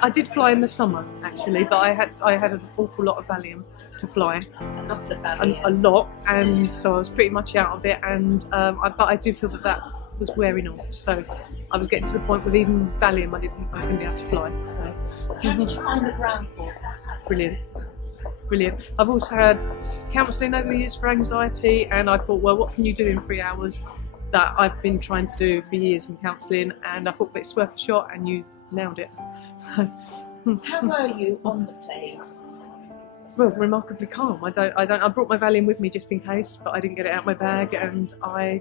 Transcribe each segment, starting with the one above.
I did fly in the summer actually, but I had an awful lot of Valium to fly, Lots of Valium. a lot, and so I was pretty much out of it. And but I do feel that was wearing off. So I was getting to the point with even Valium, I didn't think I was going to be able to fly. So How did you find the ground course? brilliant. I've also had counselling over the years for anxiety, and I thought, well, what can you do in 3 hours that I've been trying to do for years in counselling? And I thought, but it's worth a shot, and you nailed it. So, How were you on the plane? well, remarkably calm. I brought my Valium with me just in case, but I didn't get it out of my bag, and I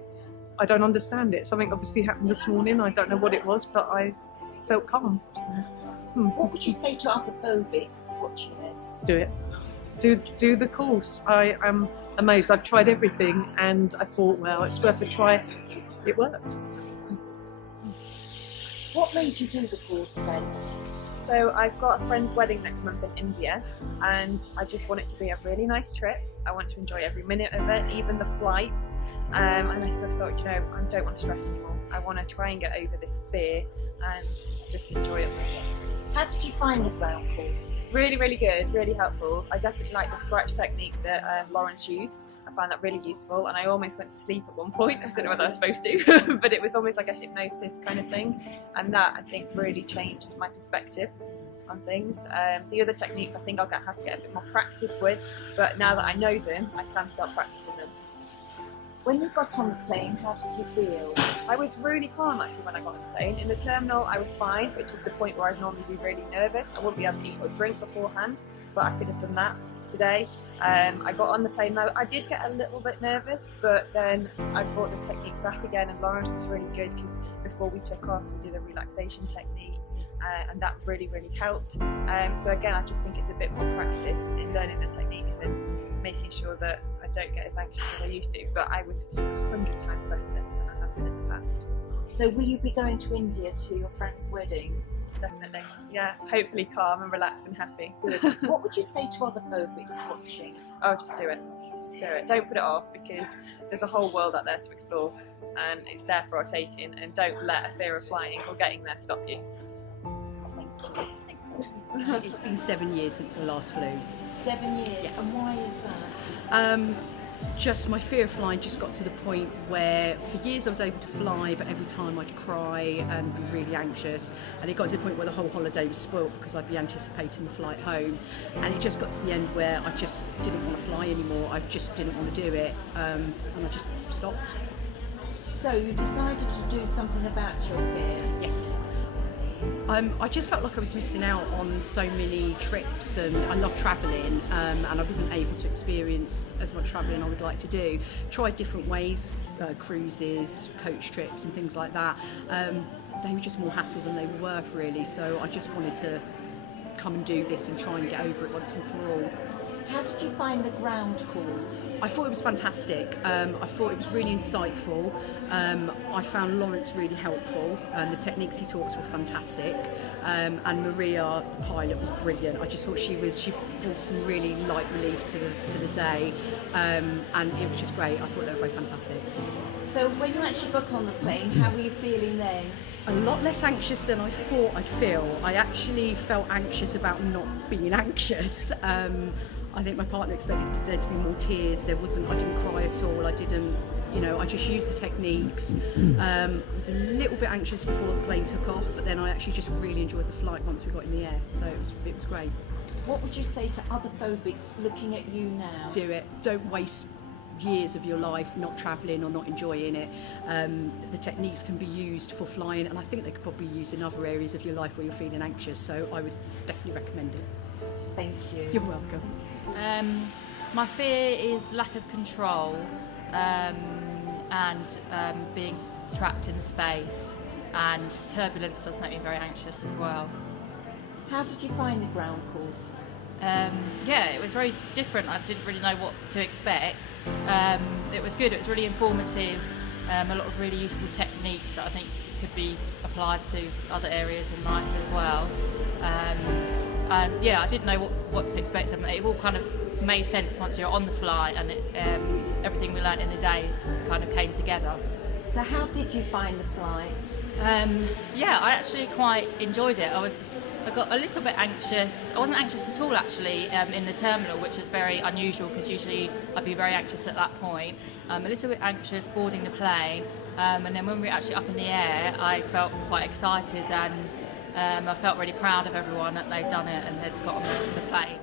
don't understand it. Something obviously happened this morning. I don't know what it was, but I felt calm. So, What would you say to other phobics watching this? do it. Do the course. I am amazed. I've tried everything, and I thought, well, it's worth a try. It worked. What made you do the course then? So I've got a friend's wedding next month in India, and I just want it to be a really nice trip. I want to enjoy every minute of it, even the flights. And I just thought, I don't want to stress anymore. I want to try and get over this fear and just enjoy it. How did you find the ground course? Really, really good, really helpful. I definitely like the scratch technique that Lauren's used. I found that really useful, and I almost went to sleep at one point. I don't know whether I was supposed to, but it was almost like a hypnosis kind of thing, and that I think really changed my perspective on things. The other techniques I think I'll have to get a bit more practice with, but now that I know them, I can start practicing them. When you got on the plane, how did you feel? I was really calm actually when I got on the plane. In the terminal I was fine, which is the point where I'd normally be really nervous. I wouldn't be able to eat or drink beforehand, but I could have done that today. I got on the plane now. I did get a little bit nervous, but then I brought the techniques back again, and Lawrence was really good because before we took off we did a relaxation technique, and that really, really helped. So again, I just think it's a bit more practice in learning the techniques and making sure that I don't get as anxious as I used to, but I was 100 times better than I have been in the past. So will you be going to India to your friend's wedding? Definitely, yeah. Hopefully calm and relaxed and happy. Good. What would you say to other phobics watching? Oh, just do it. Just do it. Don't put it off, because there's a whole world out there to explore, and it's there for our taking, and don't let a fear of flying or getting there stop you. Thank you. It's been 7 years since I last flew. 7 years? Yes. And why is that? Just my fear of flying just got to the point where for years I was able to fly, but every time I'd cry and be really anxious, and it got to the point where the whole holiday was spoilt because I'd be anticipating the flight home, and it just got to the end where I just didn't want to fly anymore. I just didn't want to do it, and I just stopped. So you decided to do something about your fear? Yes. I just felt like I was missing out on so many trips, and I love travelling, and I wasn't able to experience as much travelling I would like to do. Tried different ways, cruises, coach trips and things like that. They were just more hassle than they were worth, really, so I just wanted to come and do this and try and get over it once and for all. How did you find the ground course? I thought it was fantastic. I thought it was really insightful. I found Lawrence really helpful. The techniques he taught us were fantastic. And Maria, the pilot, was brilliant. I just thought she brought some really light relief to the day, and it was just great. I thought they were both fantastic. So when you actually got on the plane, how were you feeling then? A lot less anxious than I thought I'd feel. I actually felt anxious about not being anxious. I think my partner expected there to be more tears. There wasn't. I didn't cry at all. I didn't. I just used the techniques. I was a little bit anxious before the plane took off, but then I actually just really enjoyed the flight once we got in the air. So it was great. What would you say to other phobics looking at you now? Do it. Don't waste years of your life not travelling or not enjoying it. The techniques can be used for flying, and I think they could probably be used in other areas of your life where you're feeling anxious. So I would definitely recommend it. Thank you. You're welcome. My fear is lack of control, and being trapped in the space, and turbulence does make me very anxious as well. How did you find the ground course? Yeah, it was very different. I didn't really know what to expect. It was good. It was really informative. A lot of really useful techniques that I think could be applied to other areas in life as well. And yeah, I didn't know what to expect. It all kind of made sense once you're on the fly, and everything we learned in the day kind of came together. So how did you find the flight? Yeah, I actually quite enjoyed it. I got a little bit anxious. I wasn't anxious at all actually in the terminal, which is very unusual because usually I'd be very anxious at that point. A little bit anxious boarding the plane, and then when we were actually up in the air, I felt quite excited and I felt really proud of everyone that they'd done it and had got on the plane.